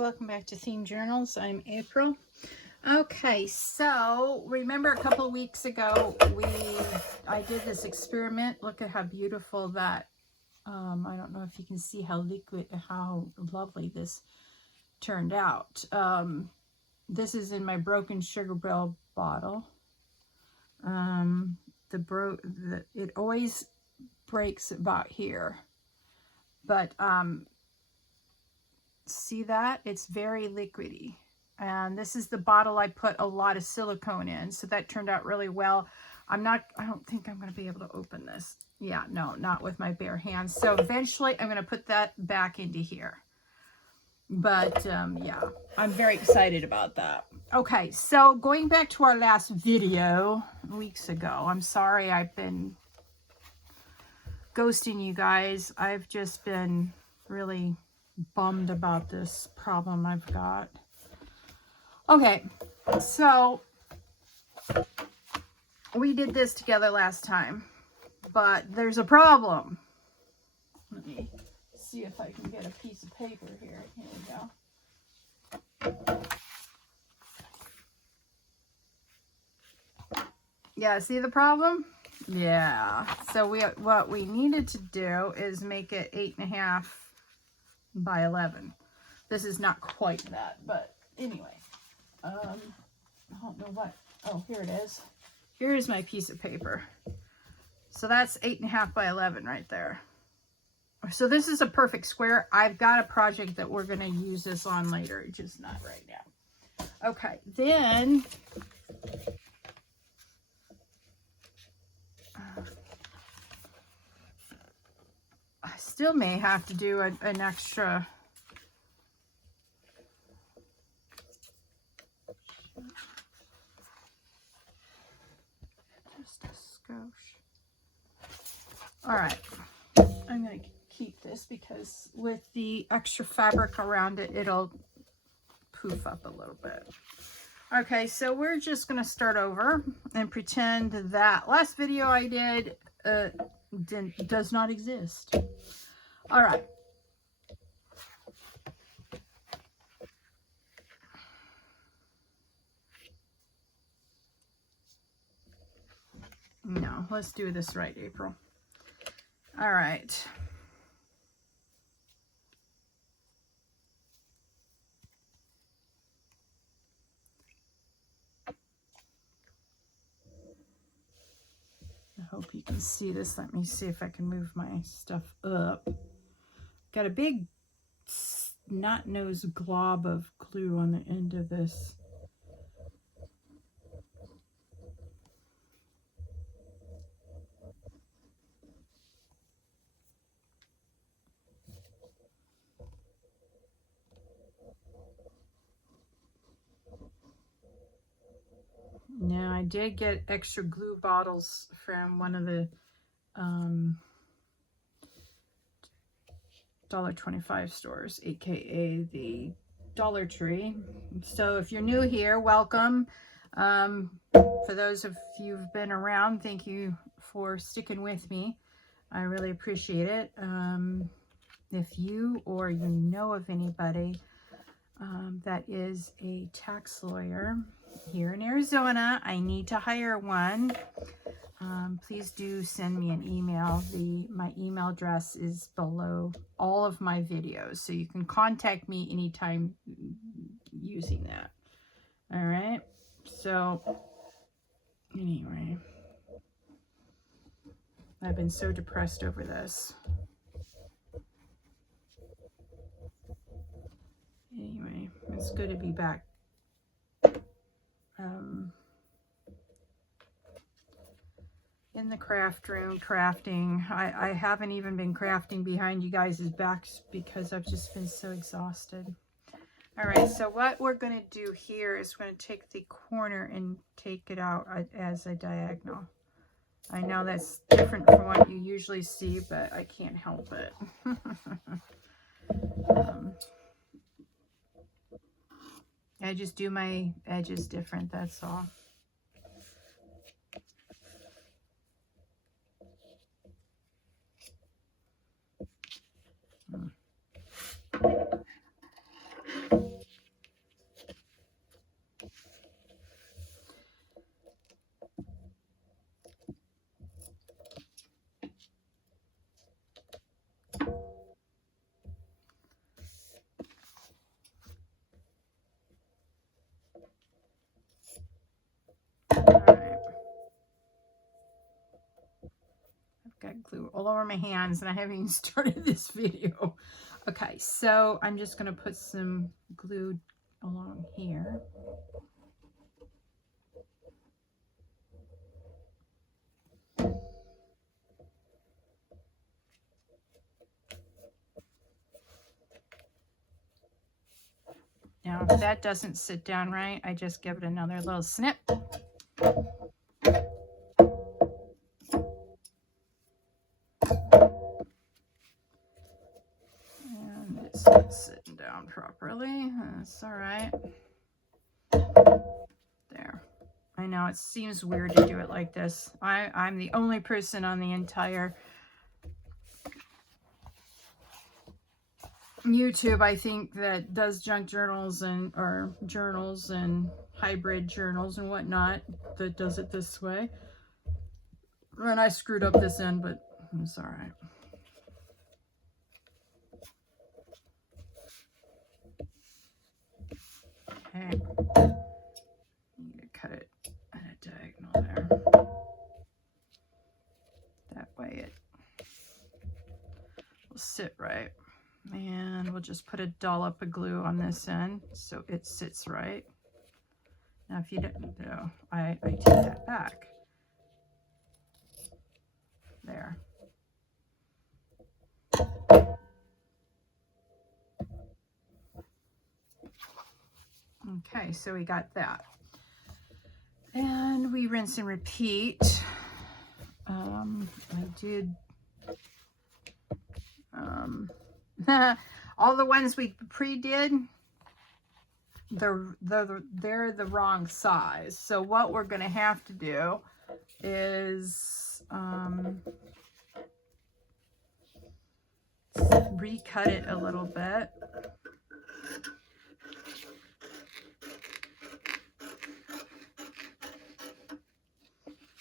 Welcome back to Themed Journals. I'm April. Okay, so remember a couple of weeks ago I did this experiment. Look at how beautiful that I don't know if you can see how lovely this turned out. This is in my broken sugar barrel bottle. It always breaks about here, but see that? It's very liquidy. And this is the bottle I put a lot of silicone in, so that turned out really well. I don't think I'm going to be able to open this. Yeah, no, not with my bare hands. So eventually I'm going to put that back into here. But yeah, I'm very excited about that. Okay, so going back to our last video weeks ago, I'm sorry I've been ghosting you guys. I've just been really bummed about this problem I've got. Okay, so we did this together last time, but there's a problem. Let me see if I can get a piece of paper here. Here we go. Yeah, see the problem? Yeah. So what we needed to do is make it 8.5 by 11. This is not quite that, but anyway. I don't know what. Oh, here it is. Here is my piece of paper. So that's 8.5 by 11 right there. So this is a perfect square. I've got a project that we're going to use this on later, just not right now. Okay, then I still may have to do an extra. Just a skosh. All right, I'm going to keep this because with the extra fabric around it, it'll poof up a little bit. Okay, so we're just going to start over and pretend that last video I did does not exist. All right. No, let's do this right, April. All right. I hope you can see this. Let me see if I can move my stuff up. Got a big snot-nosed glob of glue on the end of this. Now, I did get extra glue bottles from one of the $1.25 stores, aka the Dollar Tree. So if you're new here, welcome. For those of you who've been around, thank you for sticking with me. I really appreciate it. If you or you know of anybody that is a tax lawyer here in Arizona, I need to hire one. Please do send me an email. My email address is below all of my videos, so you can contact me anytime using that. All right. So anyway, I've been so depressed over this. Anyway, it's good to be back. In the craft room crafting. I haven't even been crafting behind you guys' backs because I've just been so exhausted. All right, so what we're going to do here is we're going to take the corner and take it out as a diagonal. I know that's different from what you usually see, but I can't help it. I just do my edges different, that's all. all over my hands and I haven't even started this video. Okay, so I'm just going to put some glue along here. Now, if that doesn't sit down right, I just give it another little snip. And it's not sitting down properly. That's all right. There. I know it seems weird to do it like this. I'm the only person on the entire YouTube, I think, that does junk journals and or journals and hybrid journals and whatnot that does it this way. And I screwed up this end, but it's all right. Okay, need to cut it at a diagonal there. That way it will sit right. And we'll just put a dollop of glue on this end so it sits right. Now, if you didn't know, I take that back. There. Okay, so we got that. And we rinse and repeat. I did all the ones we pre-did, they're the wrong size. So what we're going to have to do is recut it a little bit.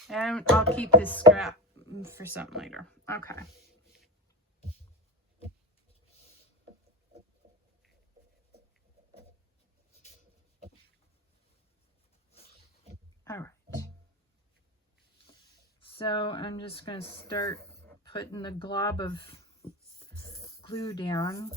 And I'll keep this scrap for something later. Okay. All right. So I'm just going to start putting the glob of glue down.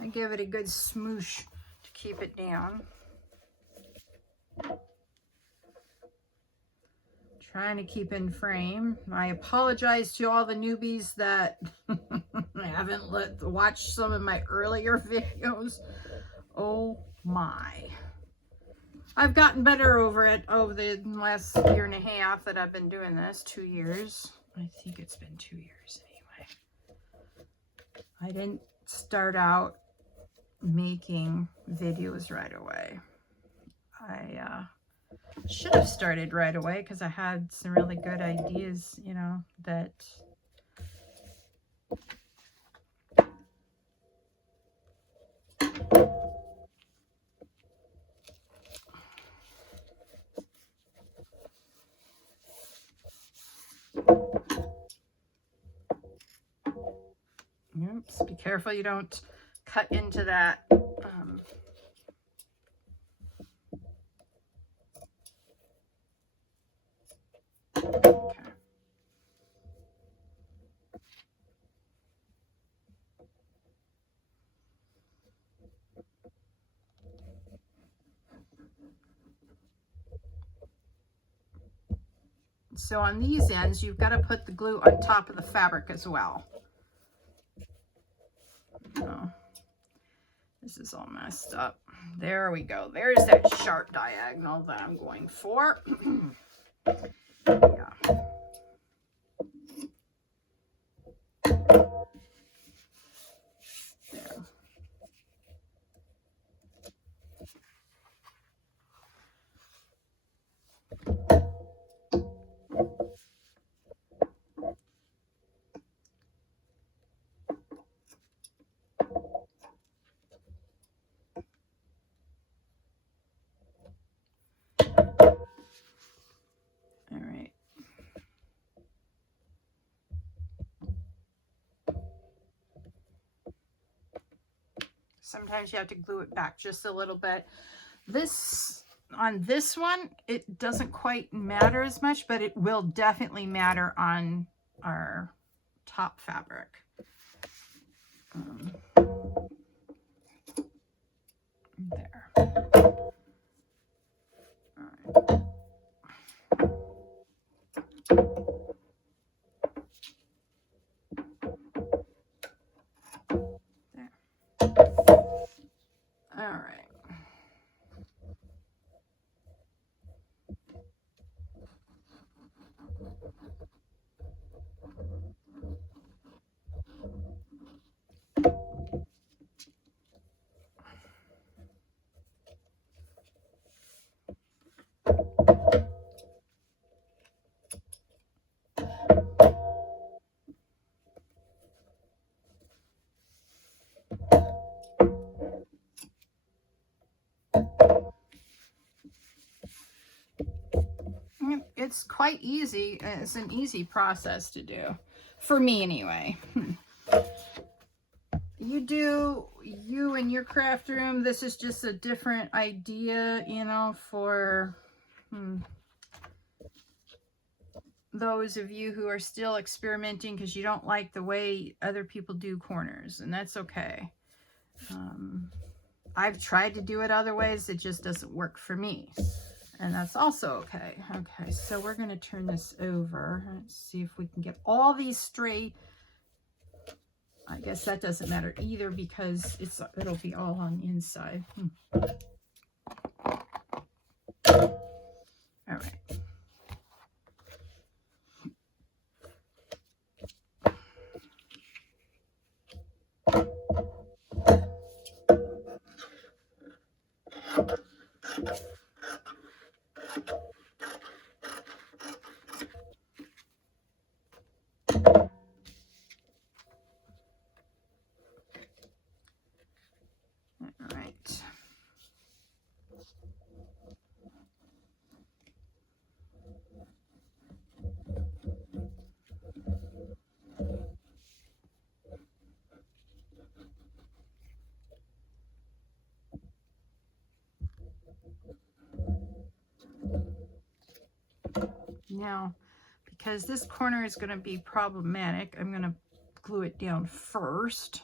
I give it a good smoosh to keep it down. Trying to keep in frame. I apologize to all the newbies that haven't watched some of my earlier videos. Oh my. I've gotten better over it over the last year and a half that I've been doing this. 2 years. I think it's been 2 years anyway. I didn't start out making videos right away. I should have started right away because I had some really good ideas, you know, that oops, be careful you don't cut into that. Okay. So on these ends, you've got to put the glue on top of the fabric as well. Oh, this is all messed up. There we go. There's that sharp diagonal that I'm going for. Yeah. There. Sometimes you have to glue it back just a little bit. On this one, it doesn't quite matter as much, but it will definitely matter on our top fabric. There. All right. There. All right. It's quite easy. It's an easy process to do. For me, anyway. You in your craft room, this is just a different idea, you know, for those of you who are still experimenting because you don't like the way other people do corners, and that's okay. I've tried to do it other ways. It just doesn't work for me. And that's also okay. Okay, so we're going to turn this over. Let's see if we can get all these straight. I guess that doesn't matter either because it'll be all on the inside. All right. All right. Now, because this corner is going to be problematic, I'm going to glue it down first.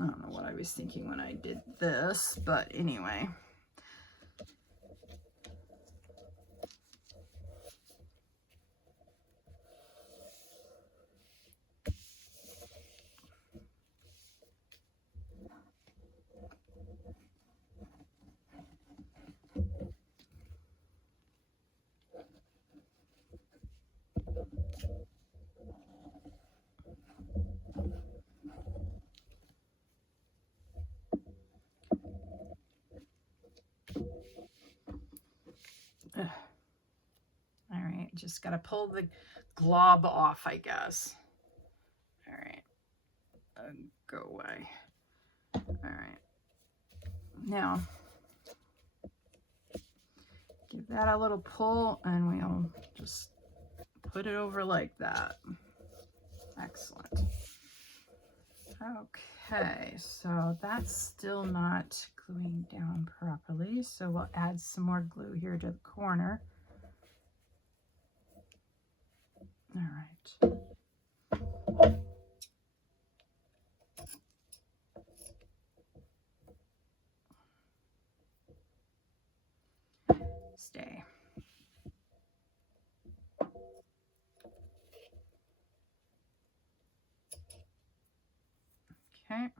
I don't know what I was thinking when I did this, but anyway. All right, just got to pull the glob off, I guess. All right, go away. All right, now give that a little pull and we'll just put it over like that. Excellent. Okay, so that's still not gluing down properly, so we'll add some more glue here to the corner. All right. Stay. Okay.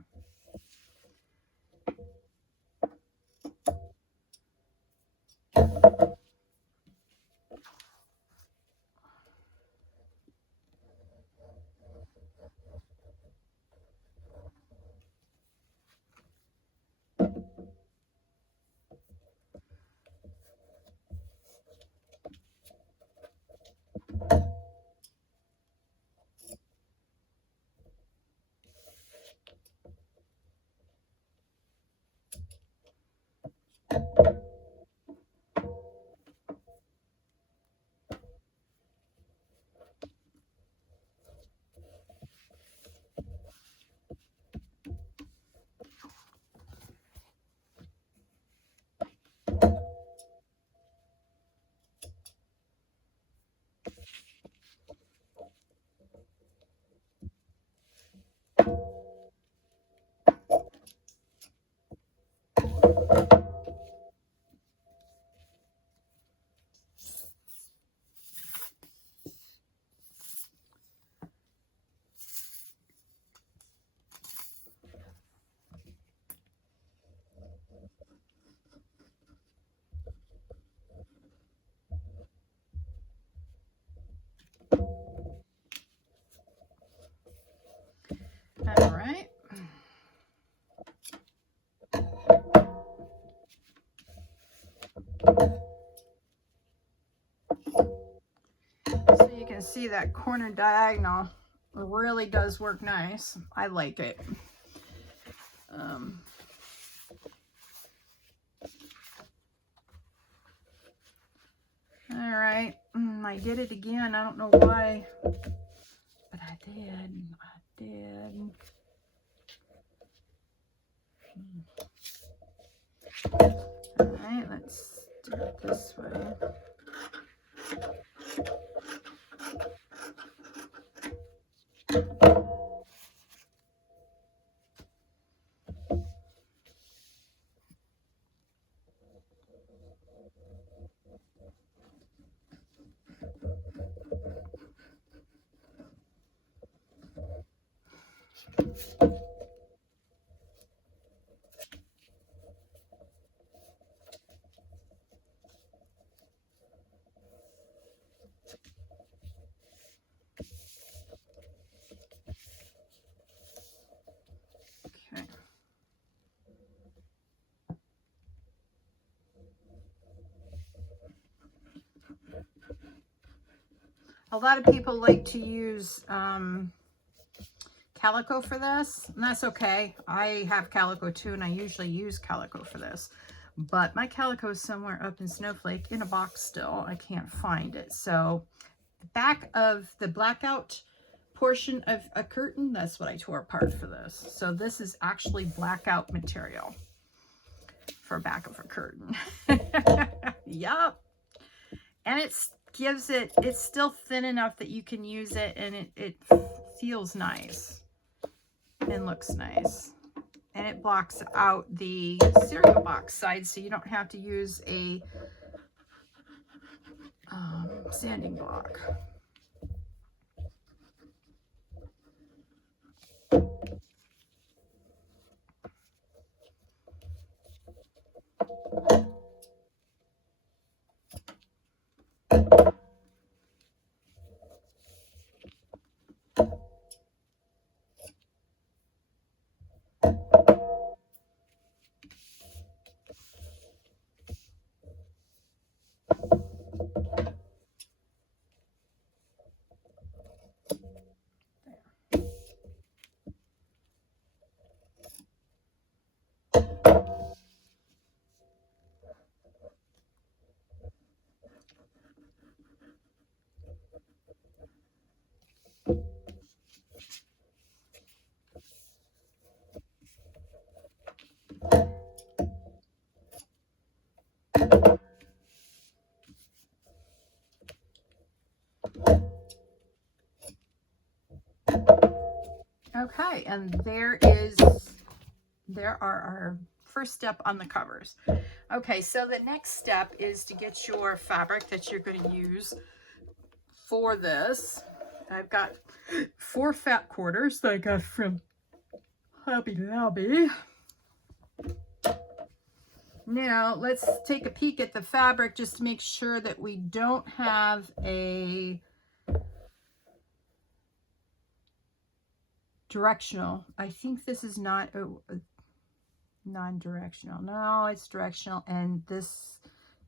can see that corner diagonal really does work nice. I like it. All right, I did it again. I don't know why, but I did. All right, let's do it this way. Okay. A lot of people like to use calico for this, and that's okay. I have calico too, and I usually use calico for this. But my calico is somewhere up in Snowflake in a box still. I can't find it. So the back of the blackout portion of a curtain, that's what I tore apart for this. So this is actually blackout material for back of a curtain. Yup. And it's still thin enough that you can use it, and it feels nice and looks nice. And it blocks out the cereal box side, so you don't have to use a sanding block. Okay, and there are our first step on the covers. Okay, so the next step is to get your fabric that you're going to use for this. I've got 4 fat quarters that I got from Hobby Lobby. Now, let's take a peek at the fabric just to make sure that we don't have a directional. I think this is not a non-directional. No, it's directional. And this,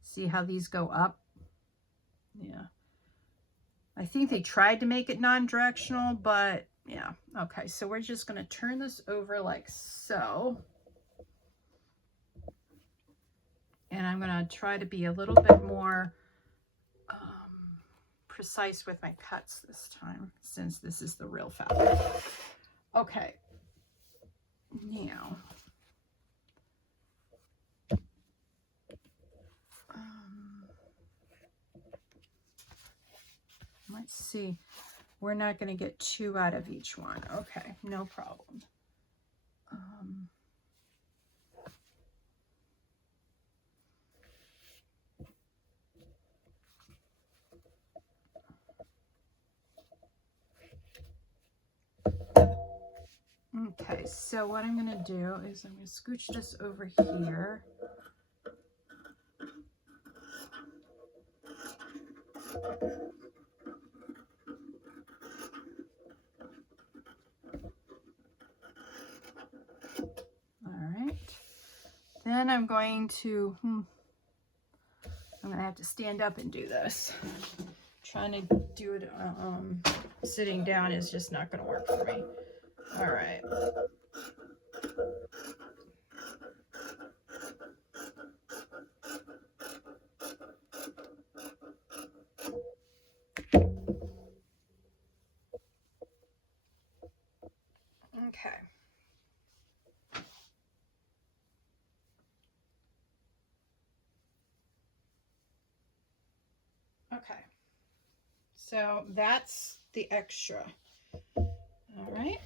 see how these go up? Yeah. I think they tried to make it non-directional, but yeah. Okay, so we're just going to turn this over like so. And I'm going to try to be a little bit more precise with my cuts this time, since this is the real fabric. Okay. Now, let's see. We're not going to get 2 out of each one. Okay, no problem. Okay, so what I'm going to do is I'm going to scooch this over here. Then I'm going to have to stand up and do this. Trying to do it sitting down is just not going to work for me. All right. Okay. Okay. So that's the extra. All right.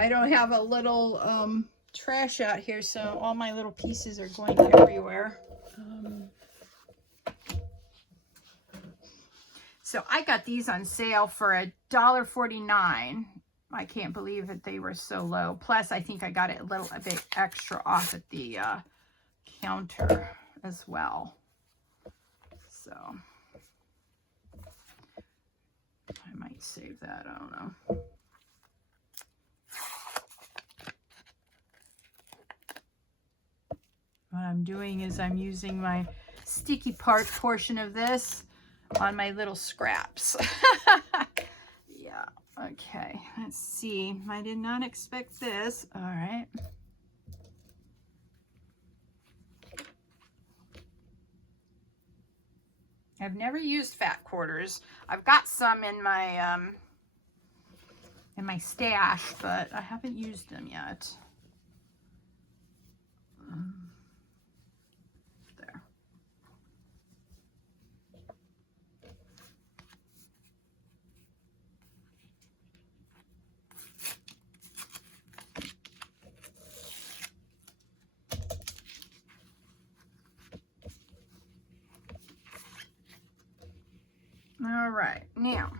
I don't have a little trash out here, so all my little pieces are going everywhere. So I got these on sale for $1.49. I can't believe that they were so low. Plus, I think I got it a bit extra off at the counter as well. So I might save that. I don't know. What I'm doing is I'm using my sticky part portion of this on my little scraps. Yeah, okay, let's see. I did not expect this. All right. I've never used fat quarters. I've got some in my stash, but I haven't used them yet. There. All right, now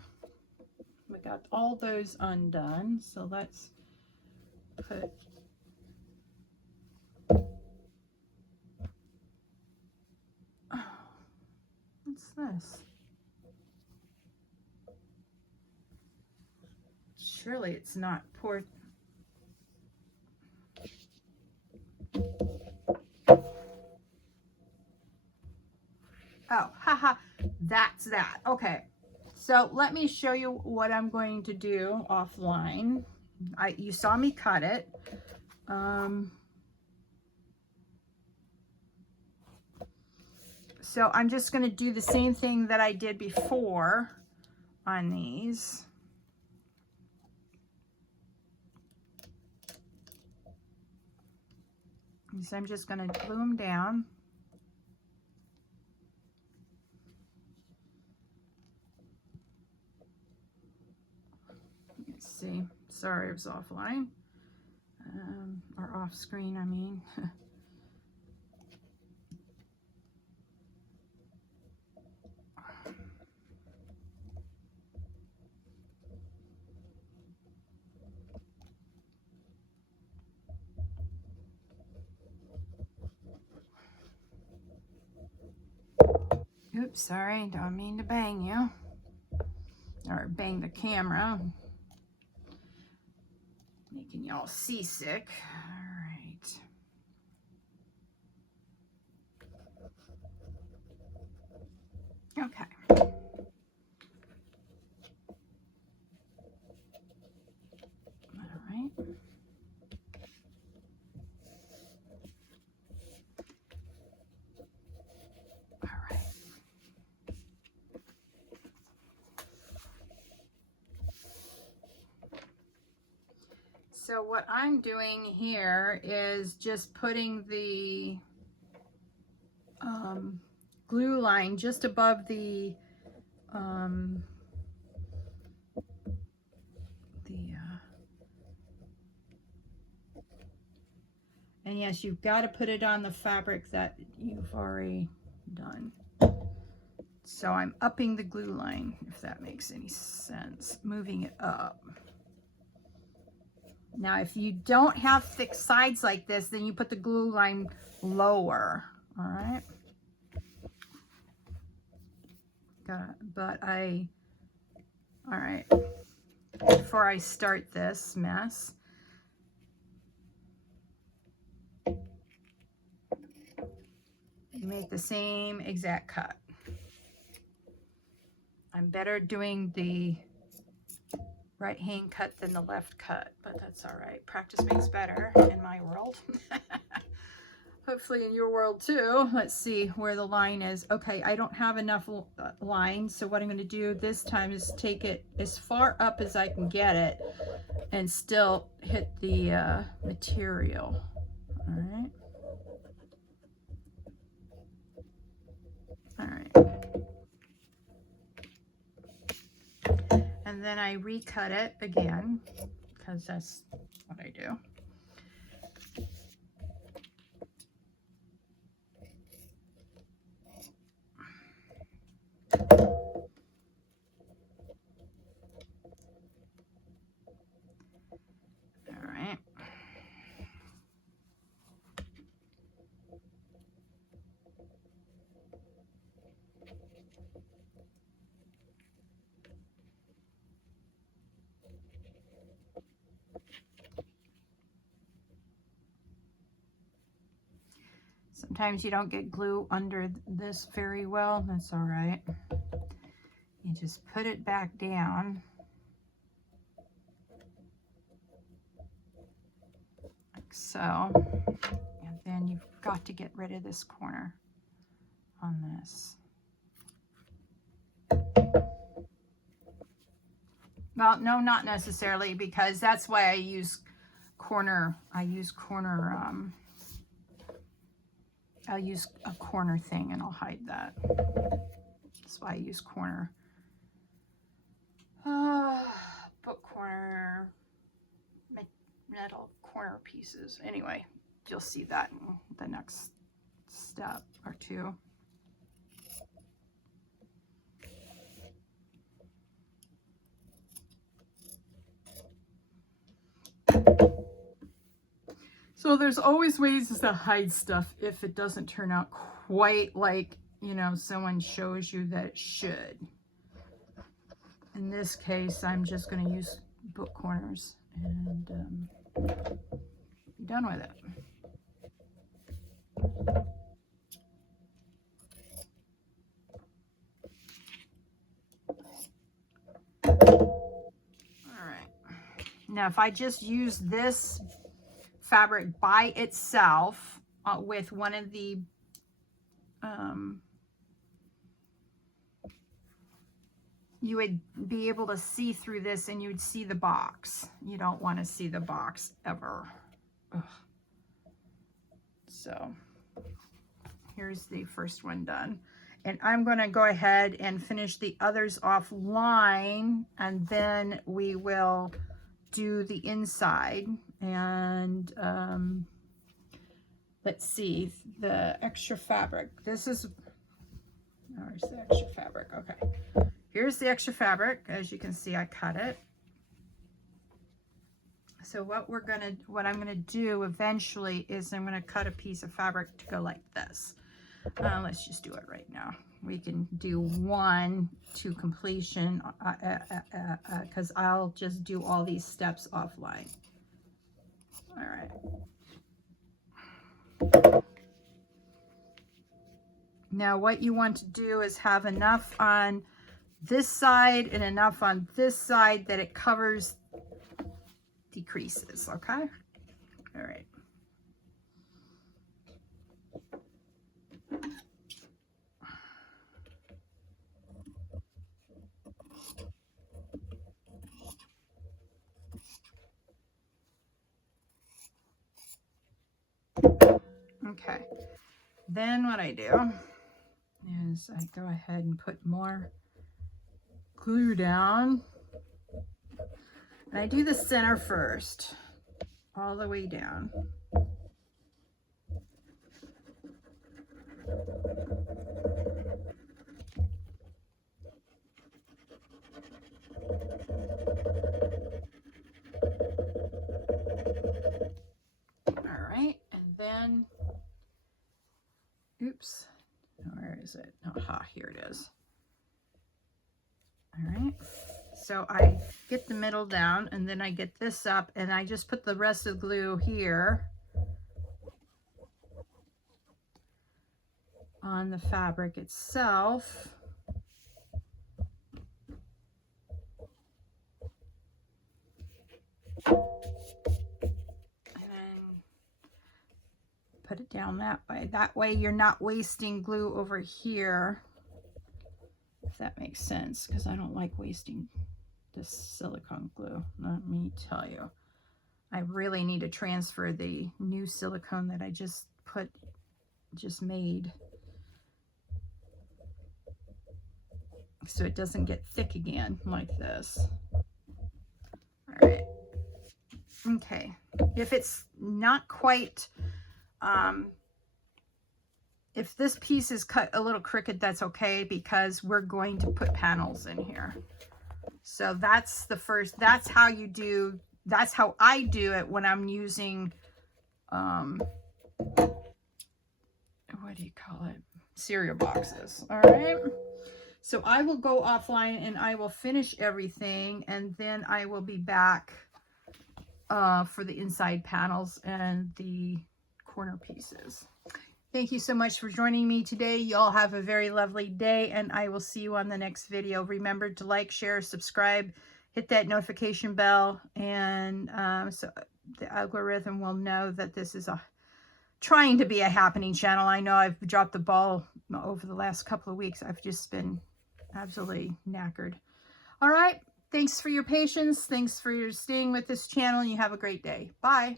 we got all those undone, so let's put what's this? Surely it's not poured. Oh, haha, that's that. Okay, so let me show you what I'm going to do offline. You saw me cut it. So I'm just going to do the same thing that I did before on these. So I'm just going to glue them down. Let's see. Sorry, it was offline. Or off screen, I mean. Oops, sorry, don't mean to bang you. Or bang the camera. Making y'all seasick. All right. Okay. All right. All right. So what I'm doing here is just putting the glue line just above the and yes, you've got to put it on the fabric that you've already done. So I'm upping the glue line, if that makes any sense, moving it up. Now, if you don't have thick sides like this, then you put the glue line lower, all right? All right, before I start this mess, make the same exact cut. I'm better doing the right hand cut than the left cut, but that's all right. Practice makes better in my world. Hopefully in your world too. Let's see where the line is. Okay, I don't have enough line, so what I'm going to do this time is take it as far up as I can get it and still hit the material. All right. All right. And then I recut it again, because that's what I do. All right. Sometimes you don't get glue under this very well. That's all right. You just put it back down. Like so. And then you've got to get rid of this corner on this. Well, no, not necessarily, because that's why I use corner. I'll use a corner thing and I'll hide that. That's why I use corner. Book corner, metal corner pieces. Anyway, you'll see that in the next step or two. So there's always ways to hide stuff if it doesn't turn out quite like, you know, someone shows you that it should. In this case, I'm just going to use book corners and be done with it. All right. Now, if I just use this fabric by itself with one of the you would be able to see through this and you would see the box. You don't want to see the box ever. Ugh. So here's the first one done. And I'm going to go ahead and finish the others offline, and then we will do the inside. And let's see, the extra fabric. This is, where's the extra fabric? Okay. Here's the extra fabric. As you can see, I cut it. So what I'm gonna do eventually is I'm gonna cut a piece of fabric to go like this. Let's just do it right now. We can do one to completion because I'll just do all these steps offline. All right. Now what you want to do is have enough on this side and enough on this side that it covers the creases, okay? All right. Okay, then what I do is I go ahead and put more glue down, and I do the center first, all the way down. All right, and then, oops, where is it? Aha, here it is. All right, so I get the middle down, and then I get this up, and I just put the rest of the glue here on the fabric itself. And then put it down that way. That way you're not wasting glue over here, if that makes sense, because I don't like wasting this silicone glue. Let me tell you, I really need to transfer the new silicone that I just made, so it doesn't get thick again like this. All right. Okay. If it's not quite, if this piece is cut a little crooked, that's okay, because we're going to put panels in here. So that's the first, that's how you do, that's how I do it when I'm using, what do you call it? Cereal boxes. All right. So I will go offline and I will finish everything, and then I will be back for the inside panels and the corner pieces. Thank you so much for joining me today. Y'all have a very lovely day, and I will see you on the next video. Remember to like, share, subscribe, hit that notification bell, and so the algorithm will know that this is trying to be a happening channel. I know I've dropped the ball over the last couple of weeks. I've just been absolutely knackered. All right. Thanks for your patience. Thanks for staying with this channel. You have a great day. Bye.